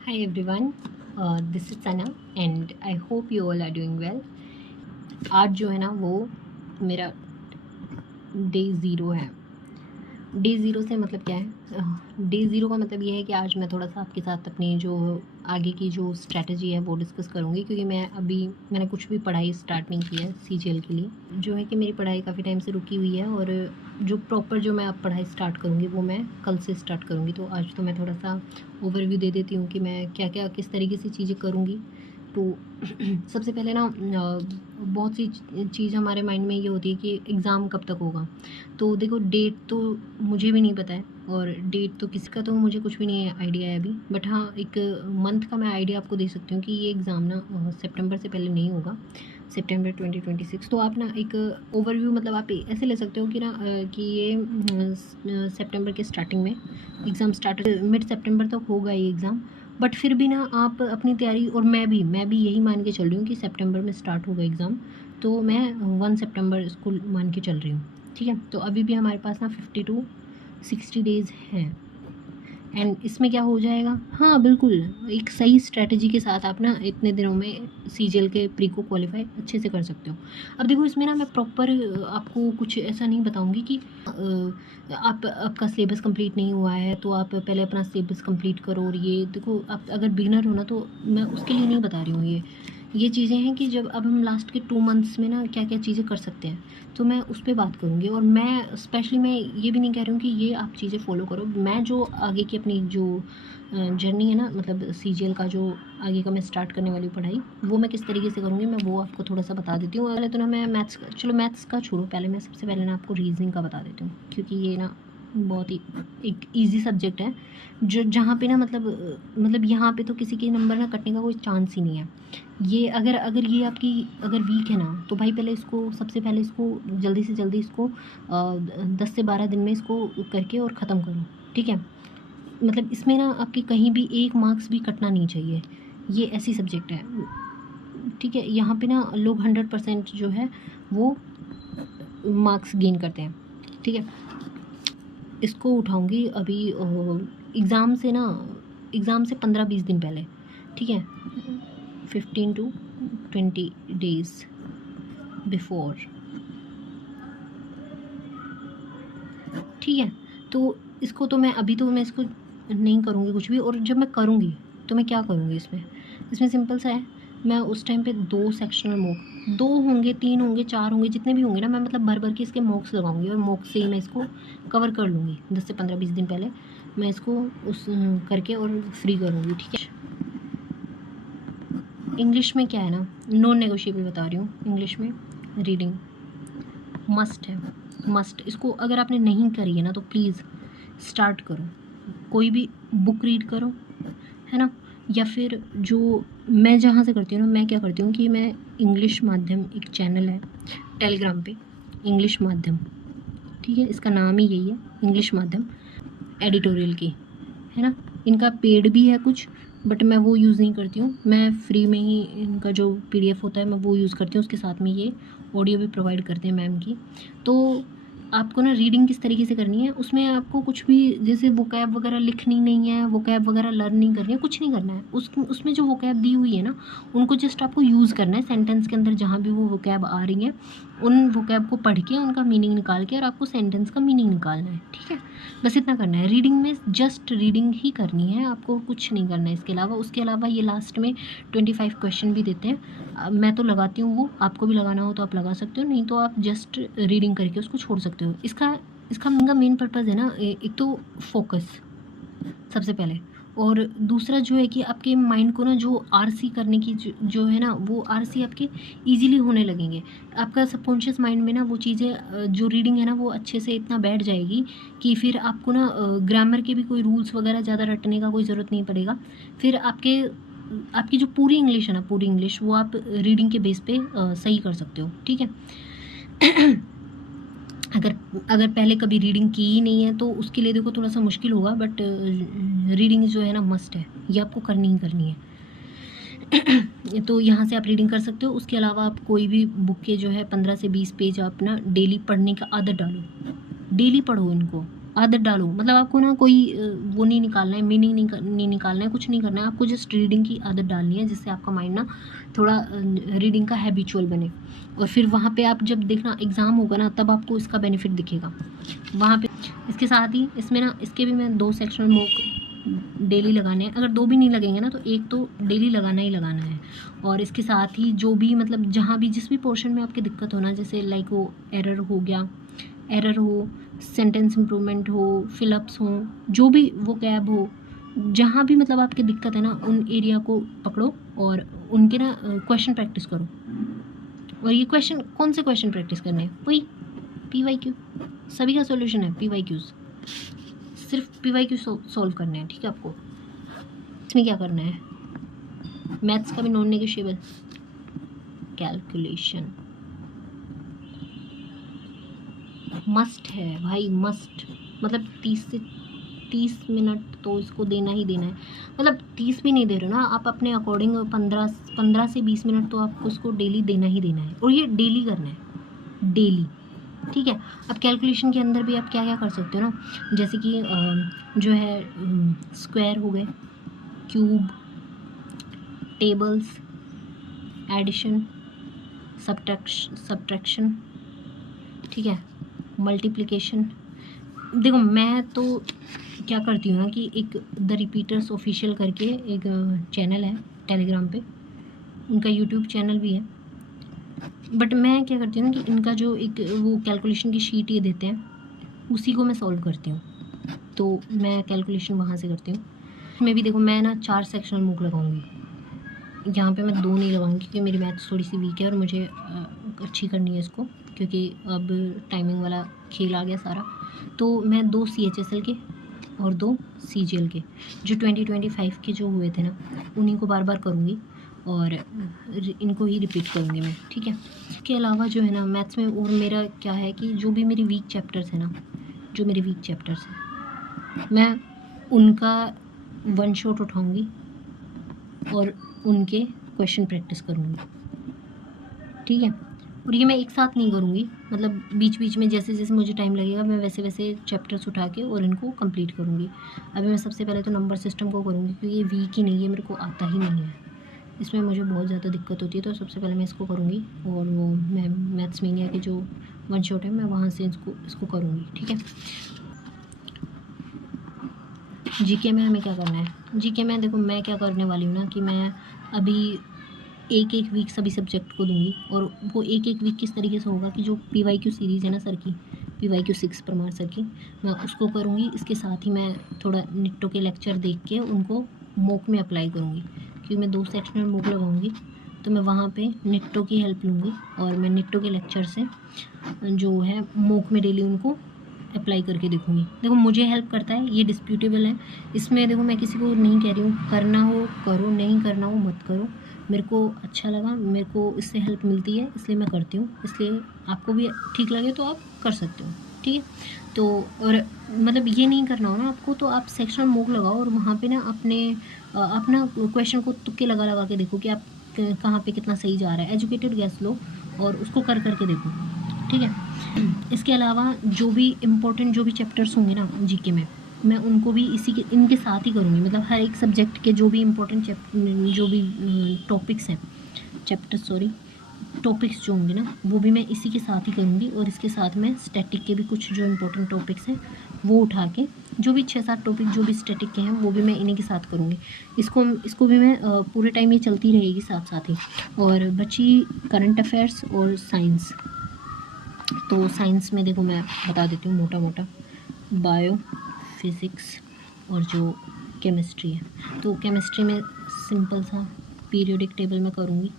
Hi everyone, this is Sana and I hope you all are doing well. आज जो है ना वो मेरा डे ज़ीरो है। डे ज़ीरो से मतलब क्या है? डे ज़ीरो का मतलब ये है कि आज मैं थोड़ा सा आपके साथ अपनी जो आगे की जो स्ट्रैटेजी है वो डिस्कस करूँगी, क्योंकि मैंने कुछ भी पढ़ाई स्टार्ट नहीं की है सीजीएल के लिए। जो है कि मेरी पढ़ाई काफ़ी टाइम से रुकी हुई है और जो प्रॉपर जो मैं अब पढ़ाई स्टार्ट करूँगी वो मैं कल से स्टार्ट करूँगी। तो आज तो मैं थोड़ा सा ओवरव्यू दे देती हूँ कि मैं क्या क्या किस तरीके से चीज़ें करूँगी। तो सबसे पहले ना बहुत सी चीज़ हमारे माइंड में ये होती है कि एग्ज़ाम कब तक होगा। तो देखो, डेट तो मुझे भी नहीं पता है और डेट तो किसी का तो मुझे कुछ भी नहीं है आइडिया है अभी। बट हाँ, एक मंथ का मैं आइडिया आपको दे सकती हूँ कि ये एग्ज़ाम ना सितंबर से पहले नहीं होगा, सितंबर 2026। तो आप ना एक ओवरव्यू मतलब आप ऐसे ले सकते हो कि ना कि ये सितंबर के स्टार्टिंग में एग्ज़ाम स्टार्ट, मिड सितंबर तक होगा ये एग्ज़ाम। बट फिर भी ना आप अपनी तैयारी, और मैं भी यही मान के चल रही हूँ कि सितंबर में स्टार्ट होगा एग्ज़ाम। तो मैं 1 सितंबर इसको मान के चल रही हूँ, ठीक है। तो अभी भी हमारे पास ना 50 to 60 डेज़ हैं एंड इसमें क्या हो जाएगा। हाँ बिल्कुल, एक सही स्ट्रैटेजी के साथ आप ना इतने दिनों में सीजीएल के प्री को क्वालिफाई अच्छे से कर सकते हो। अब देखो, इसमें ना मैं प्रॉपर आपको कुछ ऐसा नहीं बताऊंगी कि आपका सिलेबस कंप्लीट नहीं हुआ है तो आप पहले अपना सिलेबस कंप्लीट करो। और ये देखो, आप अगर बिगनर हो ना तो मैं उसके लिए नहीं बता रही हूँ। ये चीज़ें हैं कि जब अब हम लास्ट के 2 मंथ्स में ना क्या क्या चीज़ें कर सकते हैं, तो मैं उस पर बात करूँगी। और मैं स्पेशली मैं ये भी नहीं कह रही हूँ कि ये आप चीज़ें फॉलो करो। मैं जो आगे की अपनी जो जर्नी है ना, मतलब सीजीएल का जो आगे का मैं स्टार्ट करने वाली पढ़ाई, वो मैं किस तरीके से करूँगी मैं वो आपको थोड़ा सा बता देती हूँ। पहले तो ना मैं मैथ्स का छोड़ो, पहले मैं सबसे पहले ना आपको रीजनिंग का बता देती हूँ, क्योंकि ये ना बहुत ही एक ईजी सब्जेक्ट है जो जहाँ पे ना मतलब यहाँ पे तो किसी के नंबर ना कटने का कोई चांस ही नहीं है। ये अगर अगर ये आपकी अगर वीक है ना, तो भाई पहले इसको, सबसे पहले इसको जल्दी से जल्दी इसको 10 से 12 दिन में इसको करके और ख़त्म करो, ठीक है। मतलब इसमें ना आपके कहीं भी एक मार्क्स भी कटना नहीं चाहिए। ये ऐसी सब्जेक्ट है, ठीक है। यहाँ पे ना लोग 100% जो है वो मार्क्स गेन करते हैं, ठीक है। इसको उठाऊंगी अभी एग्ज़ाम से 15-20 दिन पहले, ठीक है। 15 to 20 days बिफोर, ठीक है। तो इसको तो मैं अभी तो मैं इसको नहीं करूँगी कुछ भी। और जब मैं करूँगी तो मैं क्या करूँगी इसमें सिंपल सा है। मैं उस टाइम पे 2 सेक्शनल मॉक, 2 होंगे, 3 होंगे, 4 होंगे, जितने भी होंगे ना, मैं मतलब भर भर के इसके मॉक्स लगाऊंगी और मॉक से ही मैं इसको कवर कर लूँगी। 10 से 15-20 दिन पहले मैं इसको उस करके और फ्री करूँगी, ठीक है। इंग्लिश में क्या है ना, नॉन नेगोशिएबल बता रही हूँ। इंग्लिश में रीडिंग मस्ट है, मस्ट। इसको अगर आपने नहीं करी है ना तो प्लीज़ स्टार्ट करो, कोई भी बुक रीड करो, है ना। या फिर जो मैं जहाँ से करती हूँ ना, मैं क्या करती हूँ कि मैं इंग्लिश माध्यम, एक चैनल है टेलीग्राम पे, इंग्लिश माध्यम, ठीक है, इसका नाम ही यही है, इंग्लिश माध्यम एडिटोरियल की, है ना। इनका पेड भी है कुछ, बट मैं वो यूज़ नहीं करती हूँ। मैं फ्री में ही इनका जो पीडीएफ होता है मैं वो यूज़ करती हूँ। उसके साथ में ये ऑडियो भी प्रोवाइड करते हैं मैम की। तो आपको ना रीडिंग किस तरीके से करनी है, उसमें आपको कुछ भी जैसे वोकैब वगैरह लिखनी नहीं है, वोकैब वगैरह लर्न नहीं करनी है, कुछ नहीं करना है। उसमें जो वोकैब दी हुई है ना, उनको जस्ट आपको यूज़ करना है सेंटेंस के अंदर। जहाँ भी वो वोकैब आ रही है उन वोकैब को पढ़ के उनका मीनिंग निकाल के और आपको सेंटेंस का मीनिंग निकालना है, ठीक है। बस इतना करना है। रीडिंग में जस्ट रीडिंग ही करनी है, आपको कुछ नहीं करना है इसके अलावा। उसके अलावा ये लास्ट में 25 क्वेश्चन भी देते हैं। मैं तो लगाती हूँ, वो आपको भी लगाना हो तो आप लगा सकते हो, नहीं तो आप जस्ट रीडिंग करके उसको छोड़ सकते हो। इसका मेन पर्पज़ है ना, एक तो फोकस सबसे पहले, और दूसरा जो है कि आपके माइंड को ना जो आरसी करने की जो है ना, वो आरसी आपके इजीली होने लगेंगे। आपका सबकॉन्शियस माइंड में ना वो चीज़ें जो रीडिंग है ना वो अच्छे से इतना बैठ जाएगी कि फिर आपको ना ग्रामर के भी कोई रूल्स वगैरह ज़्यादा रटने का कोई ज़रूरत नहीं पड़ेगा। फिर आपकी जो पूरी इंग्लिश है ना, पूरी इंग्लिश वो आप रीडिंग के बेस पे सही कर सकते हो, ठीक है। अगर पहले कभी रीडिंग की ही नहीं है तो उसके लिए देखो थोड़ा सा मुश्किल होगा, बट रीडिंग जो है ना मस्ट है, ये आपको करनी ही करनी है। तो यहाँ से आप रीडिंग कर सकते हो। उसके अलावा आप कोई भी बुक के जो है 15 से 20 पेज आप ना डेली पढ़ने का आदत डालो, डेली पढ़ो इनको, आदत डालो, मतलब आपको ना कोई वो नहीं निकालना है, मीनिंग नहीं निकालना है, कुछ नहीं करना है, आपको जस्ट रीडिंग की आदत डालनी है, जिससे आपका माइंड ना थोड़ा रीडिंग का हैबिचुअल बने। और फिर वहाँ पे आप जब देखना एग्ज़ाम होगा ना, तब आपको इसका बेनिफिट दिखेगा वहाँ पे। इसके साथ ही इसमें ना इसके भी मैं 2 सेक्शनल मॉक डेली लगाने हैं। अगर 2 भी नहीं लगेंगे ना तो 1 तो डेली लगाना ही लगाना है। और इसके साथ ही जो भी मतलब जहाँ भी जिस भी पोर्शन में आपकी दिक्कत हो ना, जैसे लाइक वो एरर हो गया, एरर हो, सेंटेंस इम्प्रूवमेंट हो, फिलअप्स हो, जो भी वो कैब हो, जहाँ भी मतलब आपकी दिक्कत है ना, उन एरिया को पकड़ो और उनके ना क्वेश्चन प्रैक्टिस करो। और ये क्वेश्चन कौन से क्वेश्चन प्रैक्टिस करने हैं? वही PYQ, सभी का सॉल्यूशन है PYQs, सिर्फ PYQ सॉल्व करने हैं, ठीक है। आपको इसमें क्या करना है, मैथ्स का भी नॉन नेगोशिएबल कैलकुलेशन मस्ट है भाई, मस्ट। मतलब 30 मिनट तो इसको देना ही देना है। मतलब 30 भी नहीं दे रहे हो ना आप, अपने अकॉर्डिंग 15 से 20 मिनट तो आपको उसको डेली देना ही देना है। और ये डेली करना है, डेली, ठीक है। अब कैलकुलेशन के अंदर भी आप क्या क्या कर सकते हो ना, जैसे कि जो है स्क्वायर हो गए, क्यूब, टेबल्स, एडिशन, सब्ट्रैक्शन, ठीक है, मल्टीप्लिकेशन। देखो मैं तो क्या करती हूँ ना कि एक द रिपीटर्स ऑफिशियल करके एक चैनल है टेलीग्राम पे, उनका यूट्यूब चैनल भी है, बट मैं क्या करती हूँ ना कि इनका जो एक वो कैलकुलेशन की शीट ये देते हैं, उसी को मैं सॉल्व करती हूँ। तो मैं कैलकुलेशन वहाँ से करती हूँ। इसमें भी देखो मैं ना 4 सेक्शनल मूक लगाऊंगी, यहाँ पे मैं 2 नहीं लगाऊंगी क्योंकि मेरी मैथ्स थोड़ी सी वीक है और मुझे अच्छी करनी है इसको, क्योंकि अब टाइमिंग वाला खेल आ गया सारा। तो मैं 2 CHSL के और 2 CGL के, जो 2025 के जो हुए थे ना, उन्हीं को बार बार करूँगी और इनको ही रिपीट करूँगी मैं, ठीक है। इसके अलावा जो है ना मैथ्स में और मेरा क्या है कि जो भी मेरी वीक चैप्टर्स हैं ना, जो मेरे वीक चैप्टर्स हैं, मैं उनका वन शॉट उठाऊँगी और उनके क्वेश्चन प्रैक्टिस करूँगी, ठीक है। और ये मैं एक साथ नहीं करूँगी, मतलब बीच बीच में जैसे जैसे मुझे टाइम लगेगा मैं वैसे वैसे चैप्टर्स उठा के और इनको कंप्लीट करूँगी। अभी मैं सबसे पहले तो नंबर सिस्टम को करूँगी, क्योंकि ये वीक ही नहीं है, मेरे को आता ही नहीं है, इसमें मुझे बहुत ज़्यादा दिक्कत होती है। तो सबसे पहले मैं इसको करूँगी और वो मैं मैथ्स मीनिया के जो वन शॉट है मैं वहाँ से इसको करूँगी, ठीक है। जीके में हमें क्या करना है, जीके में देखो मैं क्या करने वाली हूँ ना कि मैं अभी एक वीक सभी सब्जेक्ट को दूंगी। और वो एक वीक किस तरीके से होगा कि जो PYQ सीरीज़ है ना सर की, PYQ 6 परमार सर की, मैं उसको करूँगी। इसके साथ ही मैं थोड़ा निट्टो के लेक्चर देख के उनको मॉक में अप्लाई करूँगी, क्योंकि मैं 2 सेक्शनल मॉक लगाऊँगी, तो मैं वहाँ पे निट्टो की हेल्प लूँगी और मैं निट्टो के लेक्चर से जो है मॉक में डेली उनको अप्लाई करके देखूँगी। देखो मुझे हेल्प करता है, ये डिस्प्यूटेबल है। इसमें देखो मैं किसी को नहीं कह रही हूँ करना हो करो, नहीं करना हो मत करो। मेरे को अच्छा लगा, मेरे को इससे हेल्प मिलती है इसलिए मैं करती हूँ, इसलिए आपको भी ठीक लगे तो आप कर सकते हो, ठीक है। तो और मतलब ये नहीं करना हो ना आपको, तो आप सेक्शनल मॉक लगाओ और वहाँ पे ना अपना क्वेश्चन को तुक्के लगा लगा के देखो कि आप कहाँ पे कितना सही जा रहा है। एजुकेटेड गैस लो और उसको कर करके देखो, ठीक है। इसके अलावा जो भी इम्पोर्टेंट जो भी चैप्टर्स होंगे ना जीके में, मैं उनको भी इनके साथ ही करूँगी। मतलब हर एक सब्जेक्ट के जो भी इम्पोर्टेंट जो भी टॉपिक्स हैं, टॉपिक्स जो होंगे ना, वो भी मैं इसी के साथ ही करूँगी। और इसके साथ में स्टैटिक के भी कुछ जो इम्पोर्टेंट टॉपिक्स हैं वो उठा के, जो भी 6-7 टॉपिक जो भी स्टैटिक के हैं वो भी मैं इन्हीं के साथ करूँगी। इसको भी मैं पूरे टाइम ये चलती रहेगी साथ साथ ही। और बची करंट अफेयर्स और साइंस। तो साइंस में देखो मैं बता देती हूँ मोटा मोटा, बायो, फिज़िक्स और जो केमिस्ट्री है। तो केमिस्ट्री में सिंपल सा पीरियोडिक टेबल में करूँगी,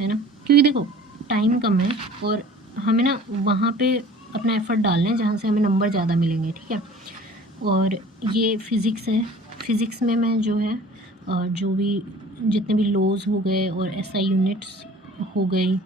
है ना, क्योंकि देखो टाइम कम है और हमें ना वहाँ पे अपना एफर्ट डालना है जहाँ से हमें नंबर ज़्यादा मिलेंगे, ठीक है। और ये फिज़िक्स है, फिज़िक्स में मैं जो है जो भी जितने भी लॉज हो गए और SI यूनिट्स हो गई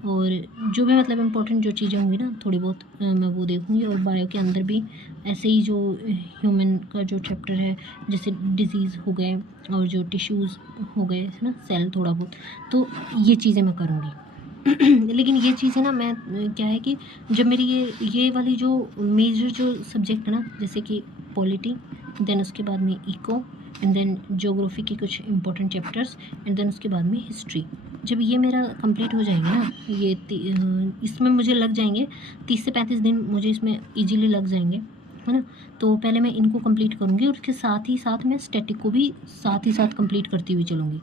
और जो भी मतलब इम्पोर्टेंट जो चीज़ें होंगी ना थोड़ी बहुत मैं वो देखूँगी। और बायो के अंदर भी ऐसे ही जो ह्यूमन का जो चैप्टर है, जैसे डिजीज़ हो गए और जो टिश्यूज़ हो गए, है ना, सेल थोड़ा बहुत, तो ये चीज़ें मैं करूँगी। लेकिन ये चीज़ें ना मैं क्या है कि जब मेरी ये वाली जो मेजर जो सब्जेक्ट है ना, जैसे कि पॉलिटी, देन उसके बाद में इको, एंड देन ज्योग्राफी के कुछ इंपॉर्टेंट चैप्टर्स, एंड देन उसके बाद में हिस्ट्री, जब ये मेरा कंप्लीट हो जाएंगे ना, ये इसमें मुझे लग जाएंगे 30 से 35 दिन, मुझे इसमें इजीली लग जाएंगे, है ना। तो पहले मैं इनको कंप्लीट करूँगी और उसके साथ ही साथ मैं स्टैटिक को भी साथ ही साथ कंप्लीट करती हुई चलूँगी।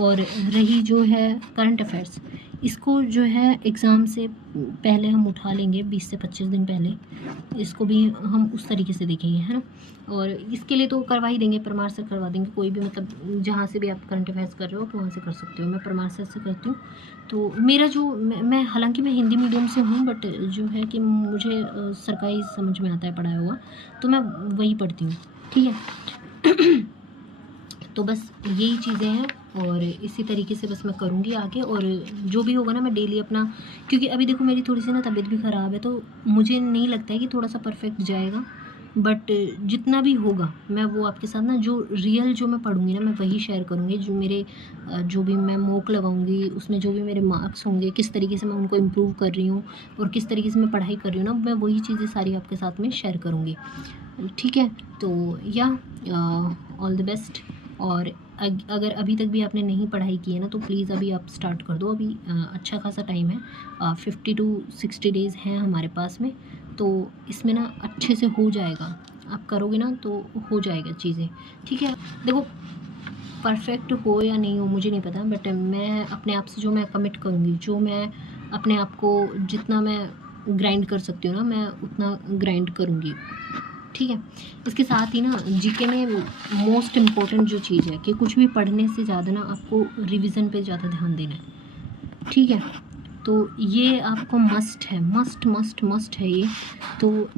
और रही जो है करंट अफेयर्स, इसको जो है एग्ज़ाम से पहले हम उठा लेंगे, 20 से 25 दिन पहले इसको भी हम उस तरीके से देखेंगे, है ना। और इसके लिए तो करवा ही देंगे, परमार सर करवा देंगे, कोई भी मतलब जहाँ से भी आप करंट अफेयर्स कर रहे हो तो वहाँ से कर सकते हो। मैं परमार सर से करती हूँ। तो मेरा जो मैं हालांकि मैं हिंदी मीडियम से हूँ, बट जो है कि मुझे सरकारी समझ में आता है पढ़ाया हुआ, तो मैं वही पढ़ती हूँ, ठीक है। तो बस यही चीज़ें हैं और इसी तरीके से बस मैं करूँगी आगे। और जो भी होगा ना मैं डेली अपना, क्योंकि अभी देखो मेरी थोड़ी सी ना तबीयत भी ख़राब है, तो मुझे नहीं लगता है कि थोड़ा सा परफेक्ट जाएगा, बट जितना भी होगा मैं वो आपके साथ ना, जो रियल जो मैं पढ़ूँगी ना मैं वही शेयर करूँगी। जो मेरे जो भी मैं मॉक लगाऊँगी उसमें जो भी मेरे मार्क्स होंगे, किस तरीके से मैं उनको इम्प्रूव कर रही हूँ और किस तरीके से मैं पढ़ाई कर रही हूँ ना, मैं वही चीज़ें सारी आपके साथ में शेयर करूँगी, ठीक है। तो या ऑल द बेस्ट। और अगर अभी तक भी आपने नहीं पढ़ाई की है ना, तो प्लीज़ अभी आप स्टार्ट कर दो। अभी अच्छा खासा टाइम है, 50 to 60 डेज़ हैं हमारे पास में, तो इसमें ना अच्छे से हो जाएगा। आप करोगे ना तो हो जाएगा चीज़ें, ठीक है। देखो परफेक्ट हो या नहीं हो मुझे नहीं पता, बट मैं अपने आप से जो मैं कमिट करूँगी, जो मैं अपने आप को जितना मैं ग्राइंड कर सकती हूँ ना, मैं उतना ग्राइंड करूँगी, ठीक है। इसके साथ ही ना जीके में मोस्ट इम्पॉर्टेंट जो चीज़ है कि कुछ भी पढ़ने से ज़्यादा ना आपको रिवीजन पे ज़्यादा ध्यान देना है, ठीक है। तो ये आपको मस्ट है, मस्ट मस्ट मस्ट है ये। तो